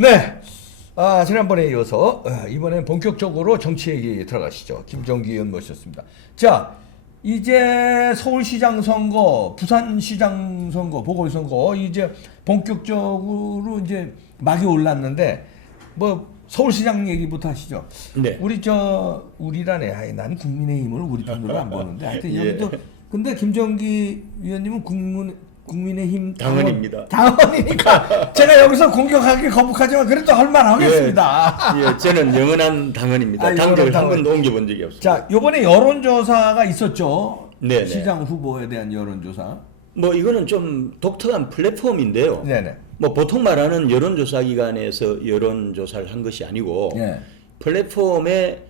네. 지난번에 이어서 이번엔 본격적으로 정치 얘기 들어가시죠. 김정기 의원 모셨습니다. 자, 이제 서울시장 선거, 부산시장 선거, 보궐선거 이제 본격적으로 이제 막이 올랐는데 뭐 서울시장 얘기부터 하시죠. 네. 우리라네. 난 국민의힘을 우리 편으로 안 보는데 하여튼 예. 여기도 근데 김정기 의원님은 국민의힘 당원입니다. 당원이니까 제가 여기서 공격하기 거북하지만 그래도 할만하겠습니다. 예, 저는 영원한 당원입니다. 영원한 당적을 당원. 한 번도 옮겨본 적이 없습니다. 자, 이번에 여론조사가 있었죠. 네네. 시장 후보에 대한 여론조사. 뭐 이거는 좀 독특한 플랫폼인데요. 네네. 뭐 보통 말하는 여론조사 기관에서 여론조사를 한 것이 아니고 네. 플랫폼에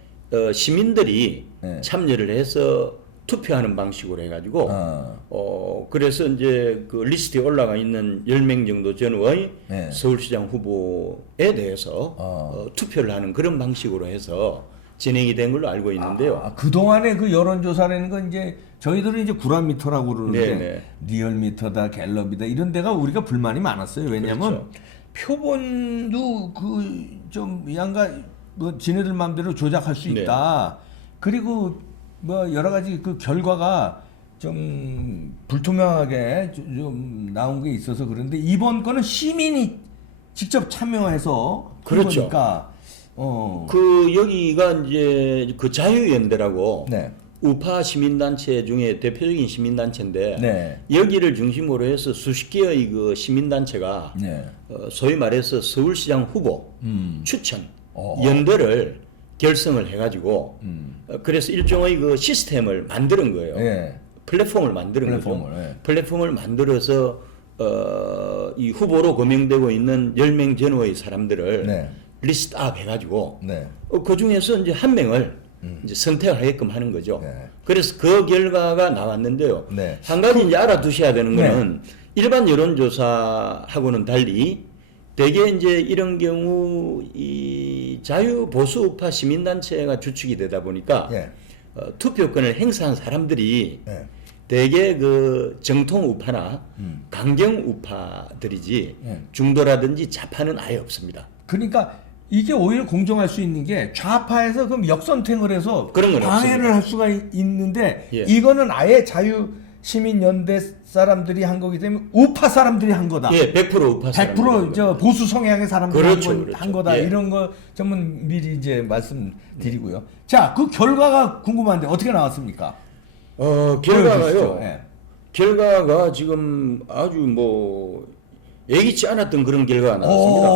시민들이 네. 참여를 해서 투표하는 방식으로 해가지고 그래서 이제 그 리스트에 올라가 있는 10명 정도 전후의 네. 서울시장 후보에 대해서 투표를 하는 그런 방식으로 해서 진행이 된 걸로 알고 있는데요. 그동안에 그 여론조사라는 건 이제 저희들은 이제 구라미터라고 그러는데 네네. 리얼미터다, 갤럽이다 이런 데가 우리가 불만이 많았어요. 왜냐면 그렇죠. 표본도 그 좀 양가 뭐 지네들 마음대로 조작할 수 네. 있다. 그리고 뭐 여러 가지 그 결과가 좀 불투명하게 좀 나온 게 있어서 그런데 이번 거는 시민이 직접 참여해서 그렇죠. 그러니까 그 여기가 이제 그 자유연대라고 네. 우파 시민단체 중에 대표적인 시민단체인데 네. 여기를 중심으로 해서 수십 개의 그 시민단체가 네. 소위 말해서 서울시장 후보 추천 어허. 연대를 결성을 해가지고 그래서 일종의 그 시스템을 만드는 거예요. 예. 플랫폼을 만드는 거죠. 예. 플랫폼을 만들어서 이 후보로 거명되고 있는 10명 전후의 사람들을 네. 리스트업 해가지고 네. 그 중에서 이제 한 명을 이제 선택하게끔 하는 거죠. 네. 그래서 그 결과가 나왔는데요. 네. 한 가지 이제 알아두셔야 되는 거는 일반 여론조사하고는 달리 대개 이제 이런 경우 이 자유보수 우파 시민단체가 주축이 되다 보니까 예. 투표권을 행사한 사람들이 예. 대개 그 정통 우파나 강경 우파들이지 예. 중도라든지 좌파는 아예 없습니다. 그러니까 이게 오히려 공정할 수 있는 게 좌파에서 그럼 역선택을 해서 그런 건 방해를 할 수가 있는데 예. 이거는 아예 자유시민연대 사람들이 한 거기 때문에 우파 사람들이 한 거다. 예, 100% 우파 사람들. 100%저 보수 성향의 사람들이 그렇죠, 한 그렇죠. 거다. 예. 이런 거 전문 미리 이제 말씀드리고요. 자, 그 결과가 궁금한데 어떻게 나왔습니까? 결과가요. 보여주시죠. 예. 결과가 지금 아주 뭐 예기치 않았던 그런 결과가 나왔습니다.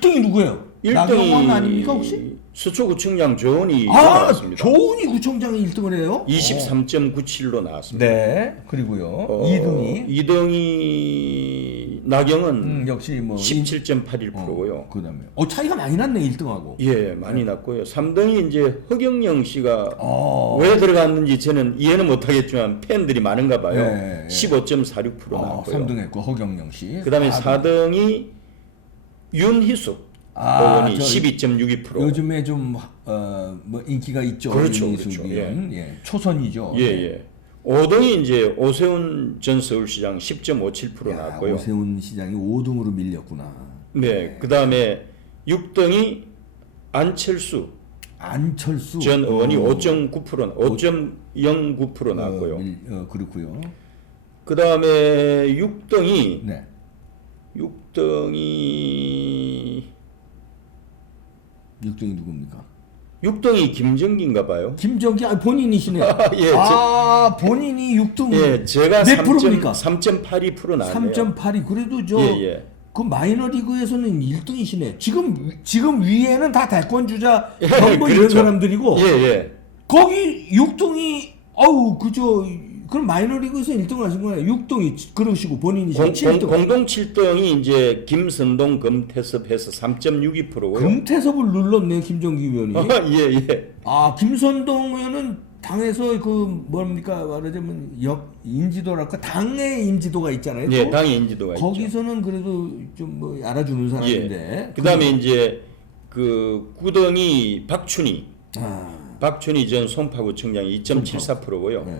1등이 누구예요? 나경원 아닙니까 혹시? 서초구청장 조은희 나왔습니다. 조은희 구청장이 1등을 해요? 23.97로 나왔습니다. 네. 그리고요. 2등이 2등이 나경은 역시 뭐 17.81%고요. 그다음에 차이가 많이 났네 1등하고. 예, 많이 났고요. 3등이 이제 허경영 씨가 어. 왜 들어갔는지 저는 이해는 못하겠지만 팬들이 많은가 봐요. 예. 15.46% 나왔고요. 3등 했고 허경영 씨. 그다음에 4등. 4등이 윤희숙 의원이 12.62%. 요즘에 좀 뭐 인기가 있죠. 그렇죠, 윤희숙 그렇죠. 의원. 예. 초선이죠. 예, 예. 5등이 이제 오세훈 전 서울시장 10.57% 야, 나왔고요. 오세훈 시장이 5등으로 밀렸구나. 네, 그다음에 6등이 안철수 안철수 전 의원이 5.09% 나왔고요. 그렇고요. 그다음에 6등이 네. 6등이 6등이 누굽니까? 6등이 김정기인가 봐요. 김정기 본인이시네. 예, 본인이 6등. 예, 제가 몇 프로입니까? 3.82% 나왔네요. 3.82. 그래도 예. 그 마이너리그에서는 1등이시네. 지금 위에는 다 대권 주자 예, 뭐 이런 그렇죠. 사람들이고 예. 거기 6등이 그럼 마이너리그에서 1등을 하신 거예요. 6등이 그러시고 본인이 7등. 공동 7등이 이제 김선동 금태섭 해서 3.62%고요. 금태섭을 눌렀네 김정기 의원이. 예. 김선동 의원은 당에서 그 뭡니까 말하자면 인지도랄까 당의 인지도가 있잖아요. 예, 또? 당의 인지도가 있죠. 거기서는 그래도 좀 뭐 알아주는 사람인데. 그다음에 이제 그 9등이 박춘희 전 송파구청장이 2.74%고요. 네.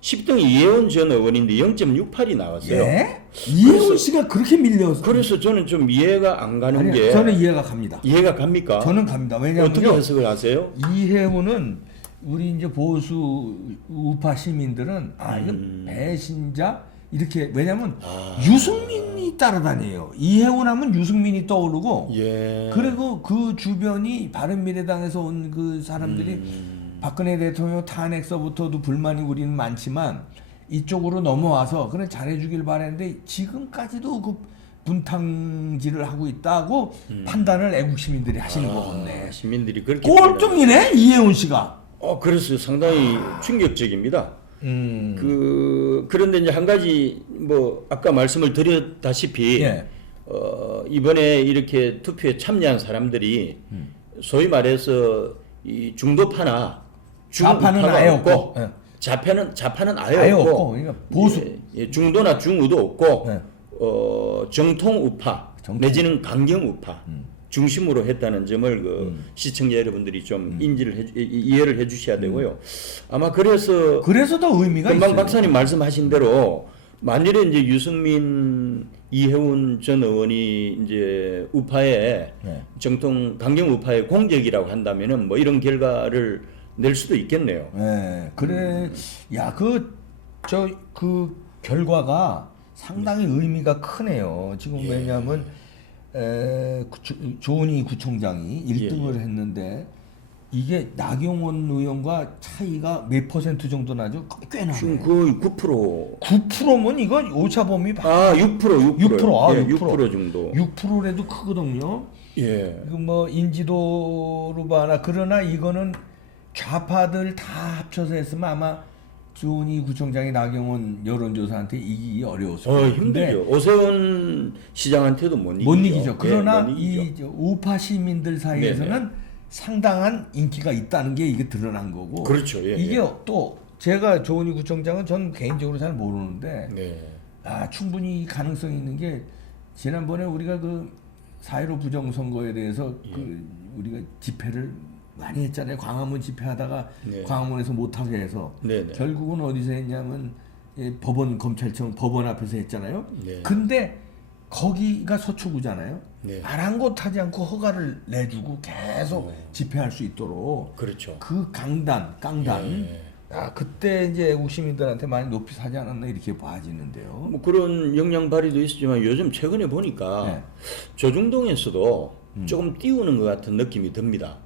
10등 이혜원 전 의원인데 0.68이 나왔어요. 예? 이혜원 씨가 그렇게 밀려서. 그래서 저는 좀 이해가 안 가는 아니, 게 저는 이해가 갑니다. 이해가 갑니까? 저는 갑니다. 왜냐하면 어떻게 해석을 하세요? 이혜원은 우리 이제 보수 우파 시민들은 이거 배신자 이렇게 왜냐하면 유승민이 따라다녀요. 이혜원 하면 유승민이 떠오르고 예. 그리고 그 주변이 바른미래당에서 온 그 사람들이 박근혜 대통령 탄핵서부터도 불만이 우리는 많지만 이쪽으로 넘어와서 그래 잘해주길 바랬는데 지금까지도 그 분탕질을 하고 있다고 판단을 애국 시민들이 하시는 것 같네. 시민들이 그렇게 꼴등이네 이혜원 씨가. 그래서 상당히 충격적입니다. 그런데 이제 한 가지 뭐 아까 말씀을 드렸다시피 예. 이번에 이렇게 투표에 참여한 사람들이 소위 말해서 이 중도파나 좌파는 아예 없고 예. 좌파는 아예 아예 없고, 없고 그러니까 보수 예, 중도나 중우도 없고 예. 정통 우파 내지는 강경 우파 중심으로 했다는 점을 그 시청자 여러분들이 좀 이해를 해주셔야 되고요. 아마 그래서 더 의미가 금방 있어요. 박사님 말씀하신 대로 만일에 이제 유승민, 이혜원 전 의원이 이제 우파의 네. 정통 강경 우파의 공적이라고 한다면은 뭐 이런 결과를 낼 수도 있겠네요. 네, 그래. 야, 그 결과가 상당히 의미가 크네요. 지금 예. 왜냐하면 조은희 구청장이 1등을 했는데 이게 나경원 의원과 차이가 몇 % 정도 나죠? 꽤 지금 나네. 거의 9%. 9%면 이거 오차범위 6%. 6%. 6%. 예, 6% 정도. 6%라도 크거든요. 예. 이거 뭐 인지도로 봐나 그러나 이거는 좌파들 다 합쳐서 했으면 아마 조은희 구청장이 나경원 여론조사한테 이기기 어려웠어요. 힘들죠. 오세훈 시장한테도 못 이기죠. 못 이기죠. 그러나 못 이기죠. 이 우파 시민들 사이에서는 상당한 인기가 있다는 게 이게 드러난 거고. 그렇죠. 예, 이게 또 제가 조은희 구청장은 전 개인적으로 잘 모르는데 네. 충분히 가능성이 있는 게 지난번에 우리가 그 4.15 부정선거에 대해서 그 우리가 집회를 많이 했잖아요. 광화문 집회하다가 네. 광화문에서 못하게 해서 네, 네. 결국은 어디서 했냐면 법원 검찰청 법원 앞에서 했잖아요. 네. 근데 거기가 서초구잖아요. 네. 아랑곳하지 않고 허가를 내주고 계속 집회할 수 있도록 그렇죠. 그 깡단 네. 그때 이제 애국 시민들한테 많이 높이 사지 않았나 이렇게 봐지는데요. 뭐 그런 영향 발휘도 있었지만 요즘 최근에 보니까 네. 조중동에서도 조금 띄우는 것 같은 느낌이 듭니다.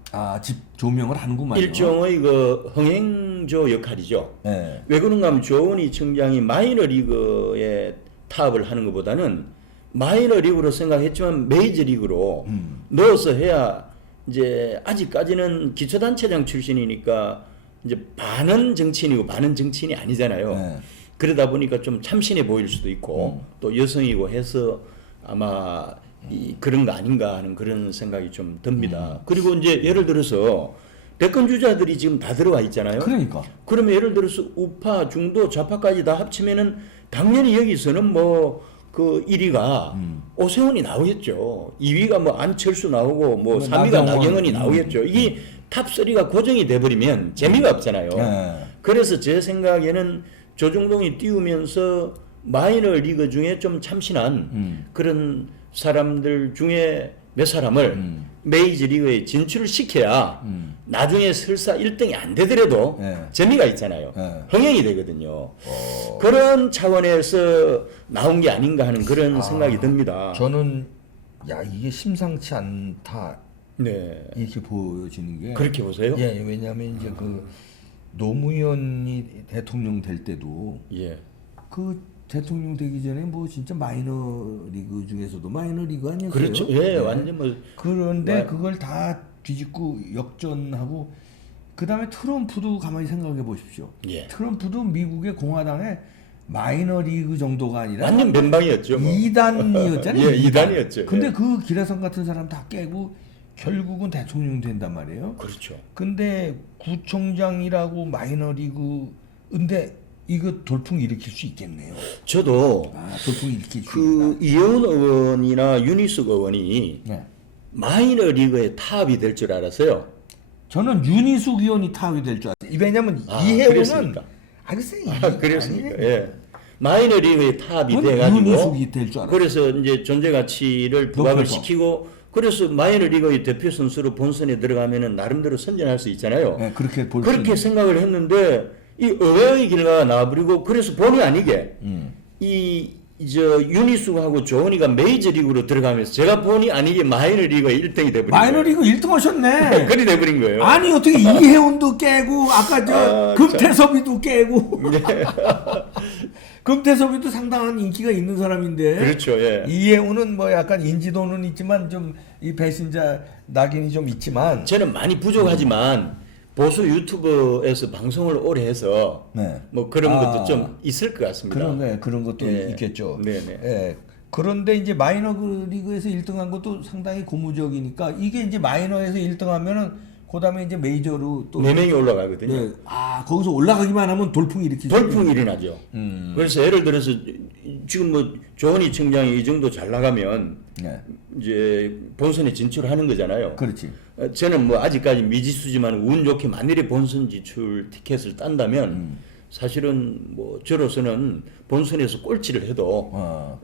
집 조명을 하는구만요. 일종의 그 흥행조 역할이죠. 네. 왜 그런가 하면 조은희 청장이 마이너리그에 타협을 하는 것보다는 마이너리그로 생각했지만 메이저리그로 넣어서 해야 이제 아직까지는 기초단체장 출신이니까 이제 반은 정치인이고 반은 정치인이 아니잖아요. 네. 그러다 보니까 좀 참신해 보일 수도 있고 또 여성이고 해서 아마 그런 거 아닌가 하는 그런 생각이 좀 듭니다. 그리고 이제 예를 들어서 대권 주자들이 지금 다 들어와 있잖아요. 그러니까. 그러면 예를 들어서 우파, 중도, 좌파까지 다 합치면은 당연히 여기서는 뭐 그 1위가 오세훈이 나오겠죠. 2위가 뭐 안철수 나오고 뭐 3위가 나경원이 나오겠죠. 이게 탑 3가 고정이 돼버리면 재미가 없잖아요. 네. 그래서 제 생각에는 조중동이 띄우면서 마이너 리그 중에 좀 참신한 그런 사람들 중에 몇 사람을 메이저리그에 진출을 시켜야 나중에 설사 1등이 안 되더라도 네. 재미가 있잖아요. 네. 흥행이 되거든요. 그런 차원에서 나온 게 아닌가 하는 그런 생각이 듭니다. 저는 이게 심상치 않다 네. 이렇게 보여지는 게 그렇게 보세요? 예, 왜냐하면 이제 그 노무현이 대통령 될 때도 예. 그 대통령 되기 전에 뭐 진짜 마이너 리그 중에서도 마이너 리그 아니었어요? 그렇죠. 예, 완전 뭐 그런데 그걸 다 뒤집고 역전하고 그다음에 트럼프도 가만히 생각해 보십시오. 예. 트럼프도 미국의 공화당의 마이너 리그 정도가 아니라 완전 변방이었죠. 뭐. 2단이었잖아요. 예, 2단이었죠. 근데 예. 그 기라성 같은 사람 다 깨고 결국은 대통령 된단 말이에요. 그렇죠. 근데 구청장이라고 마이너리그인데 이거 돌풍 일으킬 수 있겠네요. 저도 돌풍 일으킬 수 그 있다. 이혜원 의원이나 윤희숙 의원이 네. 마이너 리그의 타협이 될 줄 알았어요. 저는 윤희숙 의원이 타협이 될 줄 알았어요. 왜냐면 이혜원은 그랬습니까? 글쎄 그렇습니까? 예. 마이너리그의 탑이 윤우숙이 돼가지고 될 줄 알았어. 그래서 이제 존재 가치를 부각을 높여서. 시키고 그래서 마이너리그의 대표 선수로 본선에 들어가면은 나름대로 선전할 수 있잖아요. 네, 그렇게 볼 수 그렇게 생각을 했는데 이 의외의 결과가 나와버리고 그래서 본의 아니게 저 유니숙하고 조은이가 메이저리그로 들어가면서 제가 본의 아니게 마이너리그가 1등이 돼버린 마이너리그 1등 하셨네. 그리 돼버린 거예요. 아니 어떻게 이혜훈도 깨고 아까 저 금태섭이도 깨고 금태섭이도 상당한 인기가 있는 사람인데 그렇죠. 예. 이혜훈은 뭐 약간 인지도는 있지만 좀 이 배신자 낙인이 좀 있지만 저는 많이 부족하지만 보수 유튜브에서 방송을 오래 해서 네. 뭐 그런 것도 좀 있을 것 같습니다. 그런 것도 예. 있겠죠. 네네. 예. 그런데 이제 마이너 리그에서 1등한 것도 상당히 고무적이니까 이게 이제 마이너에서 1등하면은 그다음에 이제 메이저로 또 4명이 올라가거든요. 네. 거기서 올라가기만 하면 돌풍이 일으키죠. 돌풍이 일어나죠. 그래서 예를 들어서 지금 뭐 조은희 청장이 이 정도 잘 나가면 네. 이제 본선에 진출하는 거잖아요. 그렇지. 저는 뭐 아직까지 미지수지만 운 좋게 만일에 본선 진출 티켓을 딴다면 사실은 뭐 저로서는 본선에서 꼴찌를 해도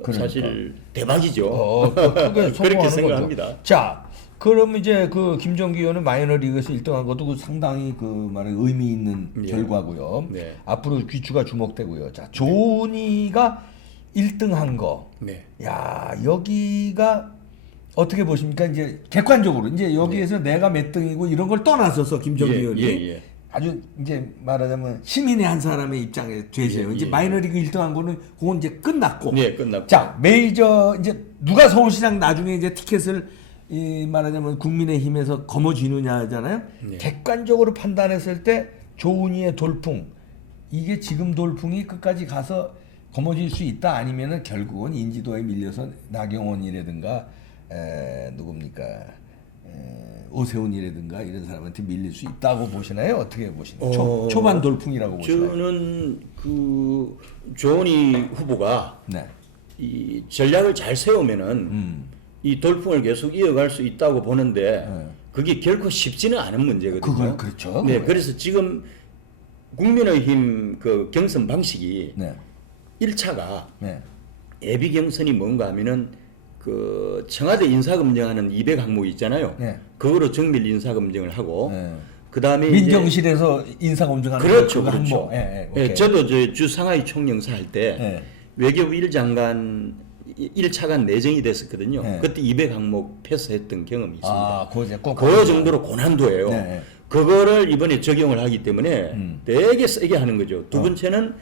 그러니까. 사실 대박이죠. 그게 그렇게 생각합니다. 자, 그럼 이제 그 김정기 의원은 마이너 리그에서 1등한 것도 그 상당히 그 말에 의미 있는 예. 결과고요. 네. 앞으로 귀추가 주목되고요. 자, 조은이가 1등한 거. 네. 야, 여기가 어떻게 보십니까? 이제 객관적으로 이제 여기에서 내가 몇 등이고 이런 걸 떠나서서 김정기 예, 의원이 예. 아주 이제 말하자면 시민의 한 사람의 입장에 되세요. 이제 마이너리그 1등한 거는 그건 이제 끝났고. 네, 끝났고. 자, 메이저 이제 누가 서울시장 나중에 이제 티켓을 이 말하자면 국민의힘에서 거머쥐느냐잖아요. 네. 객관적으로 판단했을 때 조은희의 돌풍 이게 지금 돌풍이 끝까지 가서 거머쥘 수 있다 아니면은 결국은 인지도에 밀려서 나경원이라든가 누굽니까 오세훈이라든가 이런 사람한테 밀릴 수 있다고 보시나요? 어떻게 보시나요? 초반 돌풍이라고 보시나요? 저는 그 조은희 후보가 네. 이 전략을 잘 세우면은 이 돌풍을 계속 이어갈 수 있다고 보는데 그게 결코 쉽지는 않은 문제거든요. 그걸 그렇죠. 네, 그걸. 그래서 지금 국민의힘 그 경선 방식이 네. 1차가 네. 예비 경선이 뭔가 하면은 그 청와대 인사검증하는 200항목이 있잖아요. 네. 그거로 정밀 인사검증을 하고 네. 그다음에 민정실에서 인사 검증하는 그렇죠, 거, 그거 그렇죠. 항목. 예, 예, 오케이. 저도 주 상하이 총영사 할 때 예. 외교부 1장관 1차관 내정이 됐었거든요. 네. 그때 200항목 패스했던 경험이 있습니다. 아, 그거 이제 꼭 그 정도로 고난도예요. 네. 그거를 이번에 적용을 하기 때문에 되게 세게 하는 거죠. 두 번째는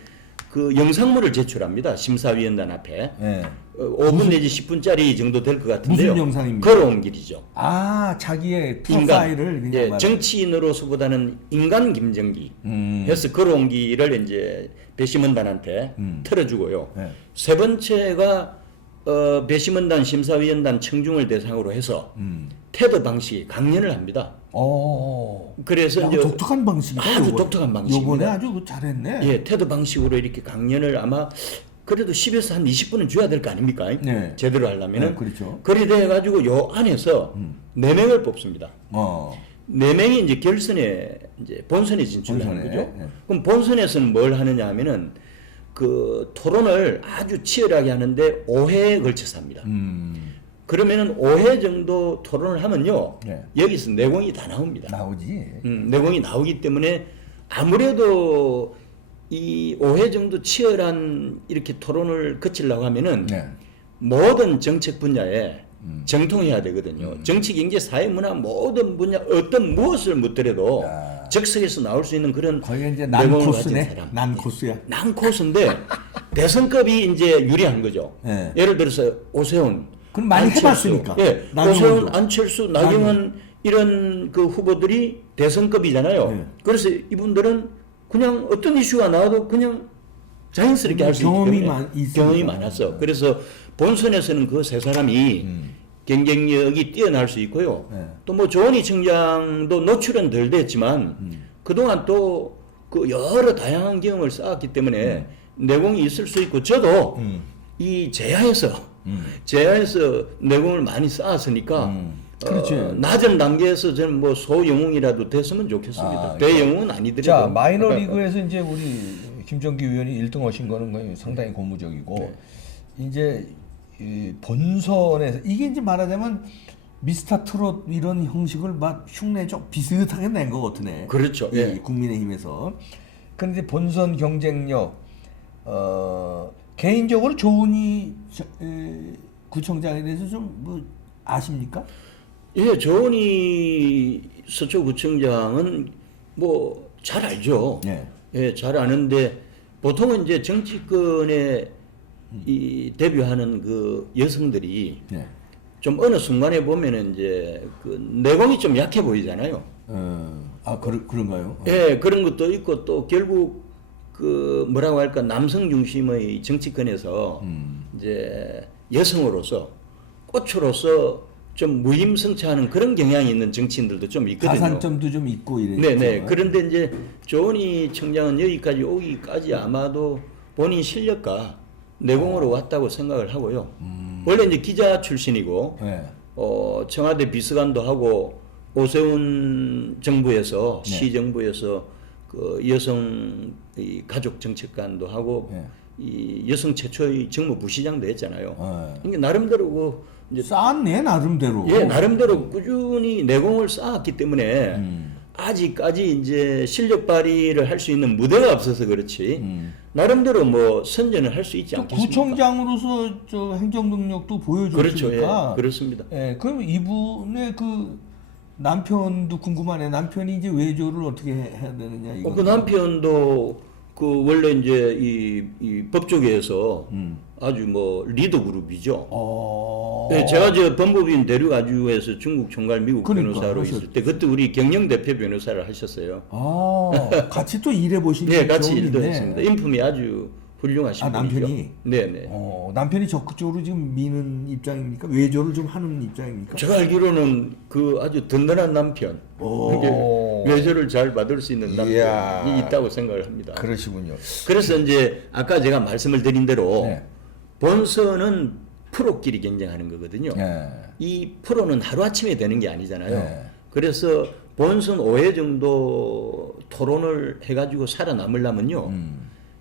그 영상물을 제출합니다. 심사위원단 앞에. 예. 5분 내지 10분짜리 정도 될 것 같은데요. 무슨 영상입니까? 걸어온 길이죠. 아, 자기의 프로파일을 그냥 예, 말하는- 정치인으로서보다는 인간 김정기 해서 걸어온 길을 이제 배심원단한테 틀어주고요. 네. 세 번째가 배심원단 심사위원단 청중을 대상으로 해서 테드 방식의 강연을 합니다. 그래서 야, 이제 독특한 방식이다. 아주 요번에. 독특한 방식입니다. 요번에 아주 잘했네. 예, 테드 방식으로 이렇게 강연을 아마 그래도 10에서 한 20분은 줘야 될 거 아닙니까? 네. 제대로 하려면은. 네, 그렇죠. 그리 돼 가지고 요 안에서 4명을 뽑습니다. 4명이 이제 결선에 이제 본선에 진출하는 본선에, 거죠. 예. 그럼 본선에서는 뭘 하느냐 하면은 그 토론을 아주 치열하게 하는데 5회에 걸쳐서 합니다. 그러면은 5회 정도 토론을 하면요. 네. 여기서 내공이 다 나옵니다. 나오지. 내공이 나오기 때문에 아무래도 이 5회 정도 치열한 이렇게 토론을 거치려고 하면은 네. 모든 정책 분야에 정통해야 되거든요. 정치, 경제, 사회, 문화 모든 분야 어떤 무엇을 묻더라도 야. 적석에서 나올 수 있는 그런 거의 이제 내공을 가진 난코스네. 사람. 난코스야. 난코스인데 대선급이 이제 유리한 거죠. 네. 예를 들어서 오세훈, 그럼 많이 안철수. 해봤으니까. 예, 나경원도. 오세훈, 안철수, 나경원 이런 그 후보들이 대선급이잖아요. 네. 그래서 이분들은 그냥 어떤 이슈가 나와도 그냥 자연스럽게 할 수 있기 경험이 때문에 있으니까. 경험이 많았어. 그래서 본선에서는 그 세 사람이 경쟁력이 뛰어날 수 있고요. 네. 또 뭐 조은희 청장도 노출은 덜 됐지만 그동안 또 그 여러 다양한 경험을 쌓았기 때문에 내공이 있을 수 있고 저도 이 제야에서 내공을 많이 쌓았으니까 그렇지. 낮은 단계에서 저는 뭐 소영웅이라도 됐으면 좋겠습니다. 아, 대영웅은 아니더라도. 자, 마이너 리그에서 이제 우리 김정기 의원이 1등 하신 거는 거의 상당히 고무적이고 네. 이제 이 본선에서 이게 이제 말하자면 미스터 트롯 이런 형식을 막 흉내 좀 비슷하게 낸 것 같으네. 그렇죠. 이 예. 국민의힘에서. 그런데 본선 경쟁력 개인적으로 조은희 구청장에 대해서 좀 뭐 아십니까? 예, 조은희 서초구청장은 뭐 잘 알죠. 네. 예, 잘 아는데 보통은 이제 정치권에 이 데뷔하는 그 여성들이 네. 좀 어느 순간에 보면은 이제 그 내공이 좀 약해 보이잖아요. 그런가요? 예, 그런 것도 있고 또 결국 그 뭐라고 할까 남성 중심의 정치권에서 이제 여성으로서 꽃으로서 좀 무임승차하는 그런 경향이 있는 정치인들도 좀 있거든요. 가산점도 좀 있고 이래요. 네네. 그런데 이제 조은희 청장은 여기까지 오기까지 아마도 본인 실력과 내공으로 왔다고 생각을 하고요. 원래 이제 기자 출신이고 네. 청와대 비서관도 하고 오세훈 정부에서 네. 시 정부에서 그 여성 이 가족 정책관도 하고 네. 이 여성 최초의 정무부시장도 했잖아요. 네. 그러니까 나름대로 그 이제 쌓았네 나름대로. 예, 나름대로 꾸준히 내공을 쌓았기 때문에 아직까지 이제 실력 발휘를 할 수 있는 무대가 없어서 그렇지 나름대로 뭐 선전을 할 수 있지 또 않겠습니까? 구청장으로서 저 행정 능력도 보여줬으니까. 그렇죠, 예, 그렇습니다. 예, 그럼 이분의 그 남편도 궁금하네. 남편이 이제 외조를 어떻게 해야 되느냐 이거. 그 남편도 그 원래 이제 이 법조계에서 아주 뭐 리더 그룹이죠. 네, 제가 저 법무부인 대륙아주에서 중국 총괄 미국 그러니까, 변호사로 있을 때 그때 우리 경영 대표 변호사를 하셨어요. 같이 또 일해 보신 네, 같이 경험이 일도 있네. 했습니다. 인품이 아주 훌륭하신 분이죠. 남편이? 네네. 남편이 적극적으로 지금 미는 입장입니까? 외조를 좀 하는 입장입니까? 제가 알기로는 그 아주 든든한 남편, 이게 외조를 잘 받을 수 있는 남편이 이야. 있다고 생각을 합니다. 그러시군요. 그래서 이제 아까 제가 말씀을 드린 대로 네. 본선은 프로끼리 경쟁하는 거거든요. 네. 이 프로는 하루아침에 되는 게 아니잖아요. 네. 그래서 본선 5회 정도 토론을 해가지고 살아남으려면요.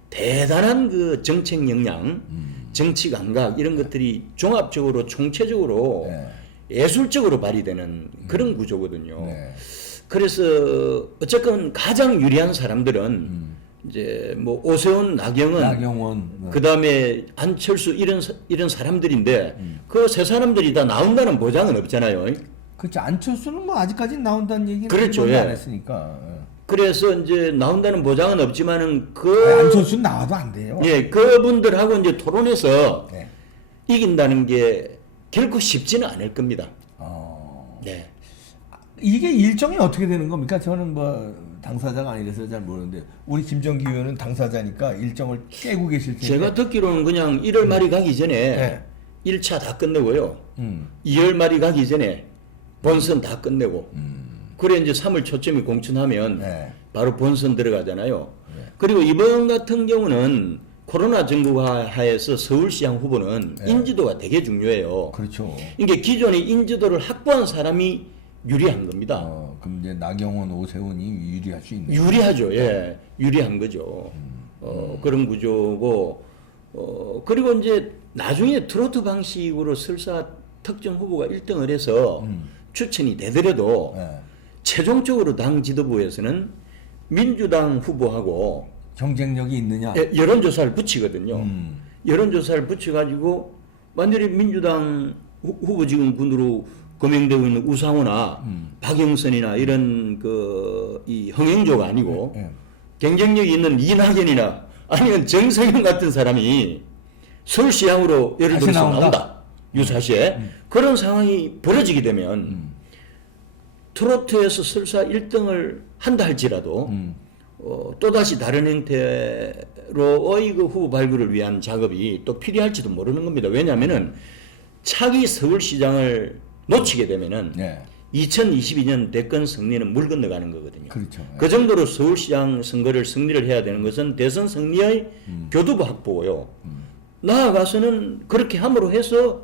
대단한 그 정책 역량, 정치 감각 이런 것들이 종합적으로 총체적으로 네. 예술적으로 발휘되는 그런 구조거든요. 네. 그래서 어쨌건 가장 유리한 사람들은 이제 뭐 오세훈, 나경원. 그 다음에 안철수 이런 사람들인데 그 세 사람들이 다 나온다는 보장은 없잖아요. 그렇죠. 안철수는 뭐 아직까지 나온다는 얘기는 그렇죠, 한 번도 예. 안 했으니까. 그래서 이제 나온다는 보장은 없지만은 안철수는 나와도 안 돼요. 예, 그분들하고 이제 토론해서 네. 이긴다는 게 결코 쉽지는 않을 겁니다. 네. 이게 일정이 어떻게 되는 겁니까? 저는 뭐 당사자가 아니라서 잘 모르는데 우리 김정기 의원은 당사자니까 일정을 깨고 계실 텐데. 제가 듣기로는 그냥 1월 말이 가기 전에 네. 1차 다 끝내고요. 음. 2월 말이 가기 전에 본선 다 끝내고 그래 이제 3월 초쯤에 공천하면 네. 바로 본선 들어가잖아요. 그리고 이번 같은 경우는 코로나 정부화 하에서 서울시장 후보는 인지도가 되게 중요해요. 그렇죠. 이게 기존에 인지도를 확보한 사람이 유리한 겁니다. 그럼 이제 나경원, 오세훈이 유리할 수 있는. 유리하죠. 예. 유리한 거죠. 그런 구조고, 그리고 이제 나중에 트로트 방식으로 설사 특정 후보가 1등을 해서 추천이 되더라도 네. 최종적으로 당 지도부에서는 민주당 후보하고 경쟁력이 있느냐? 여론조사를 붙이거든요. 여론조사를 붙여가지고 완전히 민주당 후보 지금군으로 거명되고 있는 우상호나 박영선이나 이런 이 흥행조가 아니고 경쟁력이 있는 이낙연이나 아니면 정세균 같은 사람이 서울시장으로 예를 다시 들어서 나온다? 나온다. 유사시에 그런 상황이 벌어지게 되면 트로트에서 설사 1등을 한다 할지라도 또다시 다른 형태로의 그 후보 발굴을 위한 작업이 또 필요할지도 모르는 겁니다. 왜냐하면은 차기 서울시장을 놓치게 되면은 네. 2022년 대권 승리는 물 건너가는 거거든요. 그렇죠. 그 정도로 서울시장 선거를 승리를 해야 되는 것은 대선 승리의 교두보 확보고요. 나아가서는 그렇게 함으로 해서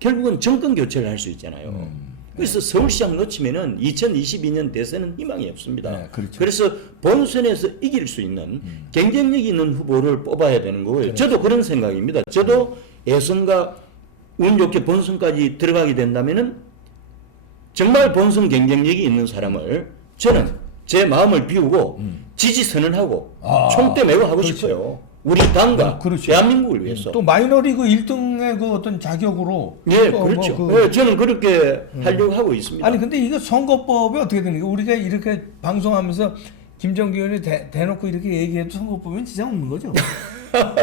결국은 정권 교체를 할 수 있잖아요. 그래서 서울시장 놓치면은 2022년 대선은 희망이 없습니다. 네, 그렇죠. 그래서 본선에서 이길 수 있는 경쟁력 있는 후보를 뽑아야 되는 거고요. 저도 그런 생각입니다. 저도 예선과 운 좋게 본선까지 들어가게 된다면은 정말 본선 경쟁력이 있는 사람을 저는 제 마음을 비우고 지지 선언하고 총대 메고 하고 그렇죠. 싶어요. 우리 당과 그렇죠. 대한민국을 위해서. 또 마이너리그 1등의 그 어떤 자격으로 예, 또 그렇죠. 뭐 예, 저는 그렇게 하려고 하고 있습니다. 아니 근데 이거 선거법이 어떻게 되는 게 우리가 이렇게 방송하면서 김정기 의원이 대놓고 이렇게 얘기해도 선거법은 지장 없는 거죠.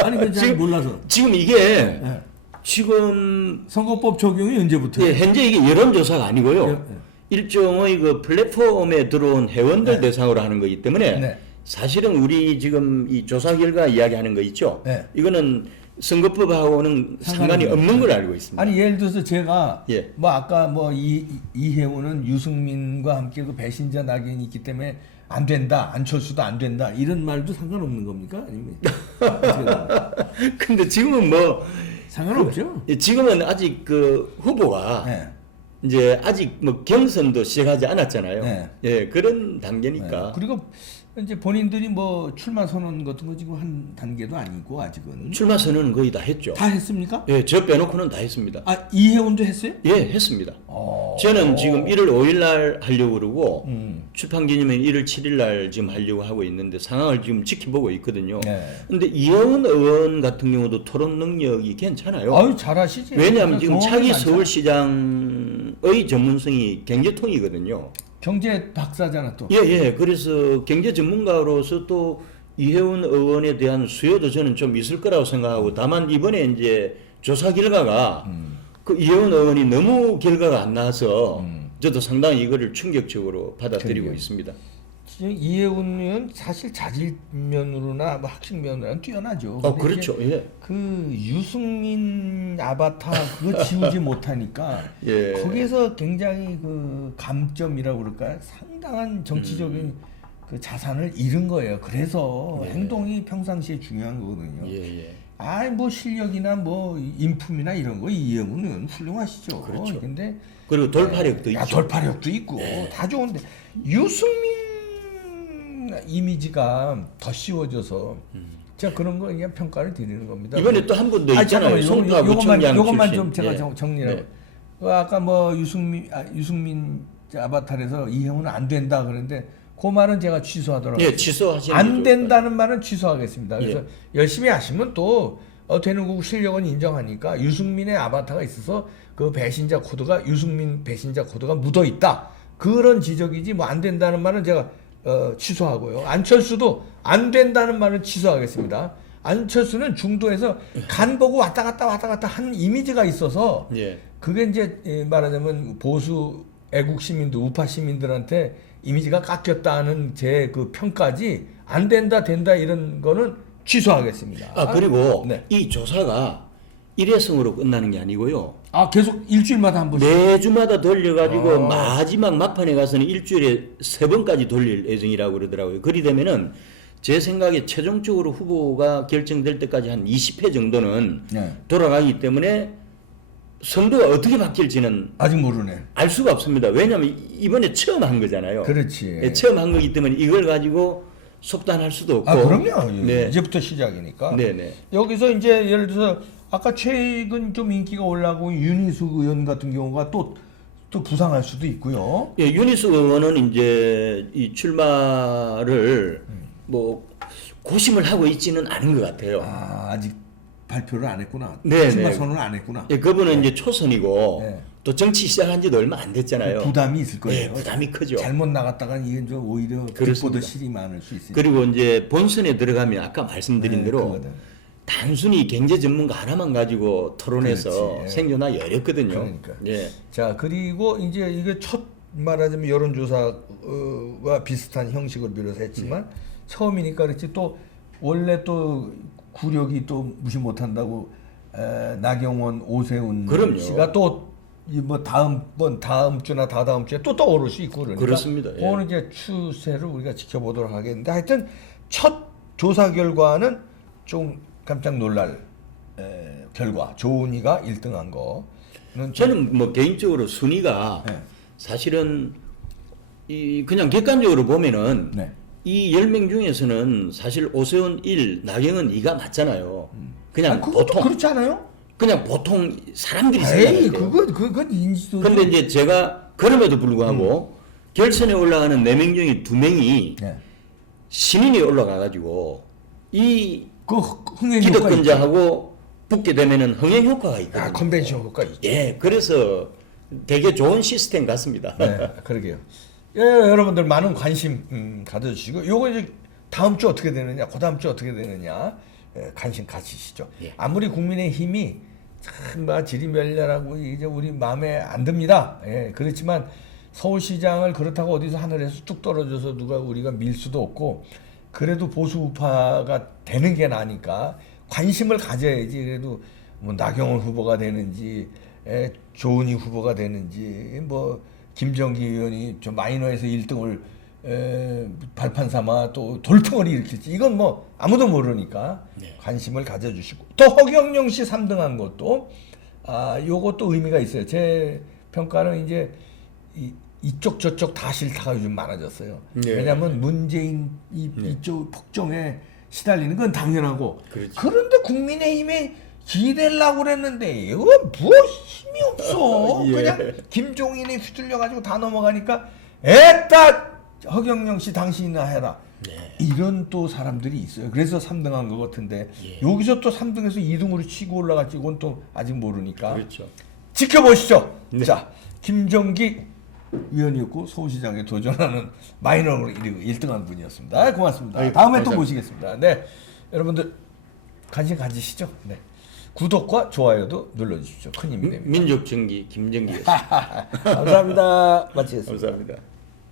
아니 그잘 지금- 몰라서 지금 이게 네. 지금 선거법 적용이 언제부터? 예, 현재 이게 여론조사가 아니고요. 예, 예. 일종의 그 플랫폼에 들어온 회원들 네. 대상으로 하는 거기 때문에 네. 사실은 우리 지금 이 조사 결과 이야기하는 거 있죠. 네. 이거는 선거법하고는 상관이 없는 걸 알고 있습니다. 아니 예를 들어서 제가 예. 뭐 아까 뭐 이해운은 유승민과 함께 그 배신자 낙인이 있기 때문에 안 된다, 안철수도 안 된다 이런 말도 상관없는 겁니까? 아니면 어떻게 됩니까? 근데 지금은 뭐 상관없죠. 지금은 아직 그 후보가 네. 이제 아직 뭐 경선도 시작하지 않았잖아요. 네. 예, 그런 네. 단계니까. 그리고 이제 본인들이 뭐 출마 선언 같은 거 지금 한 단계도 아니고 아직은 출마 선언은 거의 다 했죠. 다 했습니까? 예, 저 빼놓고는 다 했습니다. 아 이해운도 했어요? 예, 했습니다. 어. 저는 지금 1월 5일 날 하려고 그러고 음. 출판 기념일 1월 7일 날 지금 하려고 하고 있는데 상황을 지금 지켜보고 있거든요. 네. 근데 이혜원 의원 같은 경우도 토론 능력이 괜찮아요. 아유 잘하시지. 왜냐하면 지금 경험이 차기 많잖아. 서울시장의 전문성이 경제통이거든요. 경제 박사잖아 또. 예, 예. 그래서 경제 전문가로서 또 이혜원 의원에 대한 수요도 저는 좀 있을 거라고 생각하고 다만 이번에 이제 조사 결과가 그 이혜원 의원이 너무 결과가 안 나와서 저도 상당히 이거를 충격적으로 받아들이고 그러게요. 있습니다. 이해운 의원 사실 자질면으로나 뭐 학식면으로는 뛰어나죠. 근데 그렇죠. 이제 예. 그 유승민 아바타 그거 지우지 못하니까 예. 거기에서 굉장히 그 감점이라고 그럴까요? 상당한 정치적인 그 자산을 잃은 거예요. 그래서 네. 행동이 평상시에 중요한 거거든요. 예, 예. 아, 뭐 실력이나 뭐 인품이나 이런 거 이해운 의원 훌륭하시죠. 그렇죠. 근데 그리고 돌파력도 야, 있죠. 돌파력도 있고 다 좋은데 유승민 이미지가 더 씌워져서 제가 그런 거 그냥 평가를 드리는 겁니다. 이번에 또 한 분 더 아, 있잖아요. 송파 구청장 요것만 출신. 좀 제가 예. 정리를. 네. 아까 뭐 유승민 아바타에서 이해훈은 안 된다 그러는데 그 말은 제가 취소하도록 예, 하겠습니다. 취소하시는 안 게 된다는 말은 취소하겠습니다. 그래서 예. 열심히 하시면 또 되는 거고 실력은 인정하니까 유승민의 아바타가 있어서 그 배신자 코드가 유승민 배신자 코드가 묻어 있다. 그런 지적이지 뭐 안 된다는 말은 제가 취소하고요. 안철수도 안 된다는 말은 취소하겠습니다. 안철수는 중도에서 간 보고 왔다 갔다 한 이미지가 있어서 예. 그게 이제 말하자면 보수 애국 시민들 우파 시민들한테 이미지가 깎였다는 제 그 평가지 안 된다 된다 이런 거는 취소하겠습니다. 아, 그리고 네. 이 조사가 일회성으로 끝나는 게 아니고요. 아 계속 일주일마다 한 번씩. 매주마다 돌려가지고 아. 마지막 막판에 가서는 일주일에 3번까지 돌릴 예정이라고 그러더라고요. 그리 되면은 제 생각에 최종적으로 후보가 결정될 때까지 한 20회 정도는 네. 돌아가기 때문에 선두가 어떻게 바뀔지는 아직 모르네. 알 수가 없습니다. 왜냐하면 이번에 처음 한 거잖아요. 그렇지. 예, 처음 한 거기 때문에 이걸 가지고 속단할 수도 없고. 아 그럼요. 네. 이제부터 시작이니까. 네네. 여기서 이제 예를 들어서 아까 최근 좀 인기가 올라고 윤희숙 의원 같은 경우가 또 부상할 수도 있고요. 예, 윤희숙 의원은 이제 이 출마를 뭐 고심을 하고 있지는 않은 것 같아요. 아 아직 발표를 안 했구나. 네, 출마 네. 선언을 안 했구나. 예, 그분은 이제 초선이고 네. 또 정치 시작한 지도 얼마 안 됐잖아요. 부담이 있을 거예요. 예, 부담이 크죠. 잘못 나갔다가는 이게 좀 오히려 그렇습니다. 득보다 실이 많을 수 있으니까. 그리고 이제 본선에 들어가면 아까 말씀드린 네, 대로 그거는. 단순히 경제 전문가 하나만 가지고 토론해서 그렇지. 생존하기 어렵거든요. 그러니까. 예. 자 그리고 이제 이게 첫 말하자면 여론조사와 비슷한 형식을 비롯했지만 네. 처음이니까 그렇지 또 원래 또 구력이 또 무시 못한다고 나경원 오세훈 그럼요. 씨가 또 뭐 다음 주나 다다음 주에 또 떠오를 수 있고 그러니까 그렇습니다. 예. 그거는 이제 추세를 우리가 지켜보도록 하겠는데 하여튼 첫 조사 결과는 좀 깜짝 놀랄 결과 조은희가 1등한 거는 좀- 저는 뭐 개인적으로 순위가 네. 사실은 이 그냥 객관적으로 보면은 네. 이 10명 중에서는 사실 오세훈 1, 나경원 2가 맞잖아요. 그냥 아니, 그것도 보통 그렇지 않아요? 그냥 보통 사람들이 에이, 생각해요. 그건 인지도. 근데 이제 제가 그럼에도 불구하고 결선에 올라가는 4명 중에 2명이 네. 신인이 올라가가지고 이 그 흥행 효과 있죠. 기득권자하고 붙게 되면은 흥행 효과가 있거든요. 아, 컨벤션 효과 있죠. 예, 그래서 되게 좋은 시스템 같습니다. 네, 그러게요. 예, 여러분들 많은 관심 가져주시고, 요거 이제 다음 주 어떻게 되느냐, 그 다음 주 어떻게 되느냐, 관심 가지시죠. 예. 아무리 국민의힘이 참 지리멸렬하고 이제 우리 마음에 안 듭니다. 예, 그렇지만 서울시장을 그렇다고 어디서 하늘에서 뚝 떨어져서 누가 우리가 밀 수도 없고, 그래도 보수 우파가 되는 게 나니까 관심을 가져야지. 그래도 뭐 나경원 후보가 되는지, 조은희 후보가 되는지, 뭐 김정기 의원이 저 마이너에서 1등을 발판 삼아 또 돌풍을 일으킬지, 이건 뭐 아무도 모르니까 네. 관심을 가져주시고, 또 허경영 씨 3등한 것도 요것도 의미가 있어요. 제 평가는 이제 이쪽 저쪽 다 싫다가 요즘 많아졌어요. 네. 왜냐하면 문재인 이쪽 폭정에 시달리는 건 당연하고, 그렇죠. 그런데 국민의힘에 기대려고 그랬는데 이거 뭐 힘이 없어. 예. 그냥 김종인이 휘둘려가지고 다 넘어가니까 에따 허경영 씨 당신이나 해라. 네. 이런 또 사람들이 있어요. 그래서 3등한 것 같은데 예. 여기서 또 3등에서 2등으로 치고 올라갈지 이건 또 아직 모르니까 그렇죠. 지켜보시죠. 네. 자, 김정기 위원이었고 서울시장에 도전하는 마이너로 1등한 분이었습니다. 고맙습니다. 아이고, 다음에 감사합니다. 또 모시겠습니다. 네, 여러분들 관심 가지시죠. 네, 구독과 좋아요도 눌러주십시오. 큰 힘이 됩니다. 민족정기 김정기였습니다. 감사합니다. 마치겠습니다. 감사합니다.